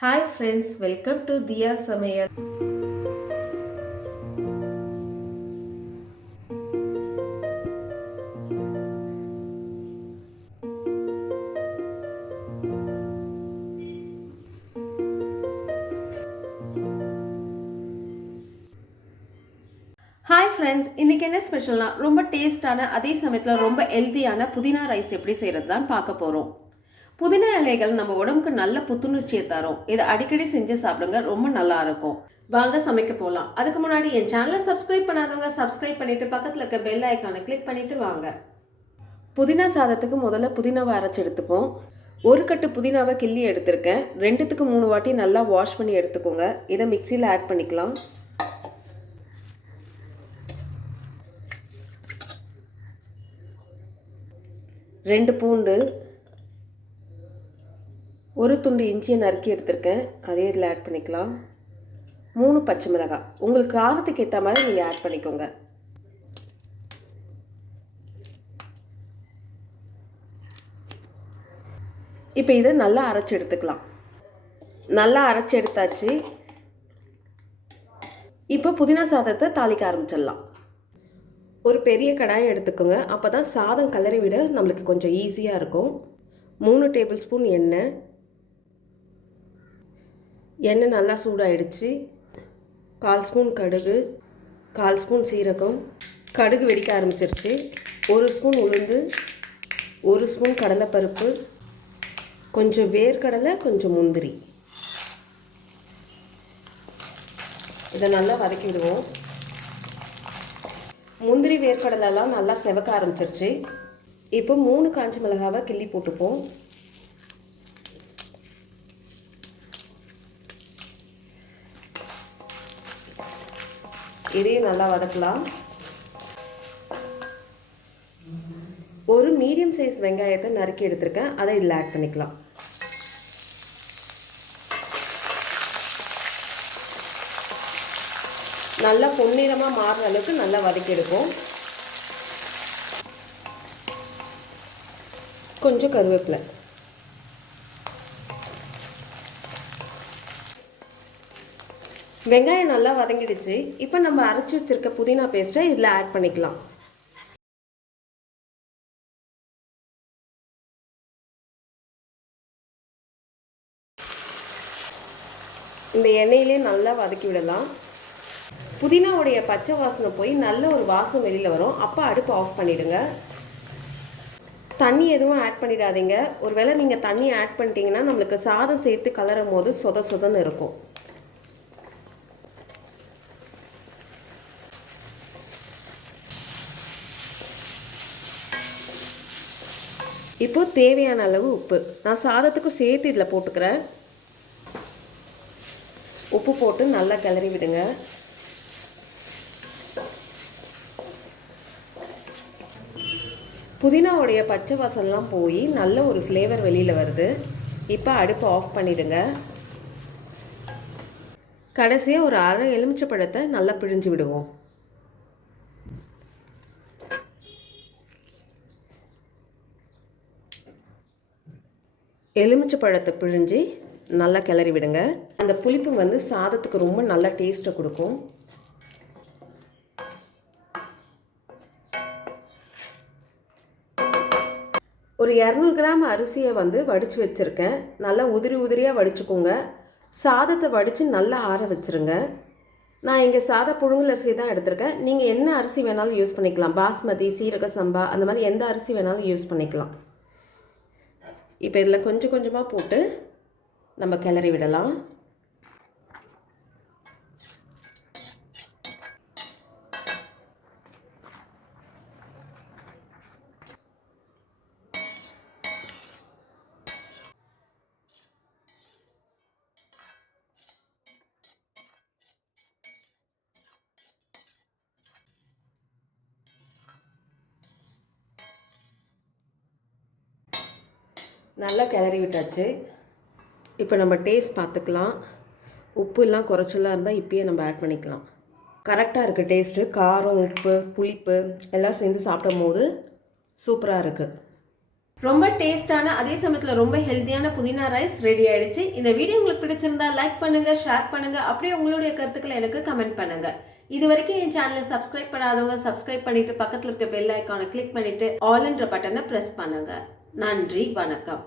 Hi friends, welcome to Diya Samayal. Hi friends, இன்றைக்கி என்ன ஸ்பெஷல்னா ரொம்ப டேஸ்டான அதே சமயத்தில் ரொம்ப ஹெல்த்தியான புதினா ரைஸ் எப்படி செய்கிறது தான் பார்க்க போகிறோம். புதினா இலைகள் நம்ம உடம்புக்கு நல்ல புத்துணர்ச்சியை தரும். இதை அடிக்கடி செஞ்சு சாப்பிடுங்க, ரொம்ப நல்லா இருக்கும். வாங்க சமைக்க போகலாம். அதுக்கு முன்னாடி என் சேனலை சப்ஸ்கிரைப் பண்ணாதவங்க சப்ஸ்கிரைப் பண்ணிவிட்டு பக்கத்தில் இருக்க பெல் ஐக்கானை கிளிக் பண்ணிவிட்டு வாங்க. புதினா சாதத்துக்கு முதல்ல புதினாவை அரைச்சி எடுத்துப்போம். ஒரு கட்டு புதினாவை கிள்ளி எடுத்திருக்கேன். 2க்கு 3 வாட்டி நல்லா வாஷ் பண்ணி எடுத்துக்கோங்க. இதை மிக்சியில் ஆட் பண்ணிக்கலாம். ரெண்டு பூண்டு, ஒரு துண்டு இஞ்சியை நறுக்கி எடுத்திருக்கேன், அதே இதில் ஆட் பண்ணிக்கலாம். 3 பச்சை மிளகாய், உங்களுக்கு காரத்துக்கு ஏற்ற மாதிரி நீங்கள் ஆட் பண்ணிக்கோங்க. இப்போ இதை நல்லா அரைச்சி எடுத்துக்கலாம். நல்லா அரைச்சி எடுத்தாச்சு. இப்போ புதினா சாதத்தை தாளிக்க ஆரம்பிச்சிடலாம். ஒரு பெரிய கடாயை எடுத்துக்கோங்க, அப்போ தான் சாதம் கலரி விட நம்மளுக்கு கொஞ்சம் ஈஸியாக இருக்கும். 3 டேபிள் ஸ்பூன் எண்ணெய். எண்ணெய் நல்லா சூடாகிடுச்சு. 1/4 ஸ்பூன் கடுகு, 1/4 ஸ்பூன் சீரகம். கடுகு வெடிக்க ஆரம்பிச்சிருச்சு. 1 ஸ்பூன் உளுந்து, 1 ஸ்பூன் கடலைப்பருப்பு, கொஞ்சம் வேர்க்கடலை, கொஞ்சம் முந்திரி. இதை நல்லா வதக்கிடுவோம். முந்திரி வேர்க்கடலெல்லாம் நல்லா செவக்க ஆரம்பிச்சிருச்சு. இப்போ 3 காஞ்ச மிளகாவை கிள்ளி போட்டுப்போம். இதையும் நல்லா வதக்கலாம். ஒரு மீடியம் சைஸ் வெங்காயத்தை நறுக்கி எடுத்திருக்கேன், அதை இதில் ஆட் பண்ணிக்கலாம். நல்லா பொன்னிறமாக மாறுற அளவுக்கு நல்லா வதக்கி எடுப்போம். கொஞ்சம் கருவேப்பிலை. வெங்காயம் நல்லா வதங்கிடுச்சு. இப்போ நம்ம அரைச்சி வச்சிருக்க புதினா பேஸ்ட்டை இதில் ஆட் பண்ணிக்கலாம். இந்த எண்ணெயிலே நல்லா வதக்கி விடலாம். புதினாவுடைய பச்சை வாசனை போய் நல்ல ஒரு வாசம் வெளியில் வரும். அப்போ அடுப்பு ஆஃப் பண்ணிவிடுங்க. தண்ணி எதுவும் ஆட் பண்ணிடாதீங்க. ஒருவேளை நீங்கள் தண்ணி ஆட் பண்ணிட்டீங்கன்னா நம்மளுக்கு சாதம் சேர்த்து கலரும் போது சொத சொதன்னு இருக்கும். இப்போ தேவையான அளவு உப்பு நான் சாதத்துக்கும் சேர்த்து இதில் போட்டுக்கிறேன். உப்பு போட்டு நல்லா கிளறி விடுங்க. புதினாவுடைய பச்சை வாசம்லாம் போய் நல்ல ஒரு ஃப்ளேவர் வெளியில் வருது. இப்போ அடுப்பை ஆஃப் பண்ணிவிடுங்க. கடைசியாக ஒரு அரை எலுமிச்சை பழத்தை நல்லா பிழிஞ்சு விடுவோம். எலுமிச்சை பழத்தை பிழிஞ்சு நல்லா கிளறி விடுங்க. அந்த புளிப்பு வந்து சாதத்துக்கு ரொம்ப நல்ல டேஸ்ட்டை கொடுக்கும். ஒரு 200 கிராம் அரிசியை வந்து வடித்து வச்சுருக்கேன். நல்லா உதிரி உதிரியாக வடிச்சுக்கோங்க. சாதத்தை வடித்து நல்லா ஆற வச்சுருங்க. நான் இங்கே சாத புழுங்கல் அரிசி தான் எடுத்திருக்கேன். நீங்கள் என்ன அரிசி வேணாலும் யூஸ் பண்ணிக்கலாம். பாஸ்மதி, சீரக சம்பா, அந்த மாதிரி எந்த அரிசி வேணாலும் யூஸ் பண்ணிக்கலாம். இப்போ இதில் கொஞ்சம் கொஞ்சமாக போட்டு நம்ம கிளறி விடலாம். நல்லா கிளறி விட்டாச்சு. இப்போ நம்ம டேஸ்ட் பார்த்துக்கலாம். உப்பு எல்லாம் குறைச்சலாக இருந்தால் இப்பயே நம்ம ஆட் பண்ணிக்கலாம். கரெக்டாக இருக்குது டேஸ்ட்டு. காரம், உப்பு, புளிப்பு எல்லாம் சேர்ந்து சாப்பிடும் போது சூப்பராக இருக்குது. ரொம்ப டேஸ்டான அதே சமயத்தில் ரொம்ப ஹெல்த்தியான புதினா ரைஸ் ரெடி ஆயிடுச்சு. இந்த வீடியோ உங்களுக்கு பிடிச்சிருந்தா லைக் பண்ணுங்க, ஷேர் பண்ணுங்க, அப்படியே உங்களுடைய கருத்துக்களை எனக்கு கமெண்ட் பண்ணுங்க. இது வரைக்கும் என் சேனலை சப்ஸ்கிரைப் பண்ணாதவங்க சப்ஸ்கிரைப் பண்ணிட்டு பக்கத்தில் இருக்க பெல் ஐக்கானை கிளிக் பண்ணிட்டு ஆல் என்ற பட்டனை பிரஸ் பண்ணுங்க. நன்றி, வணக்கம்.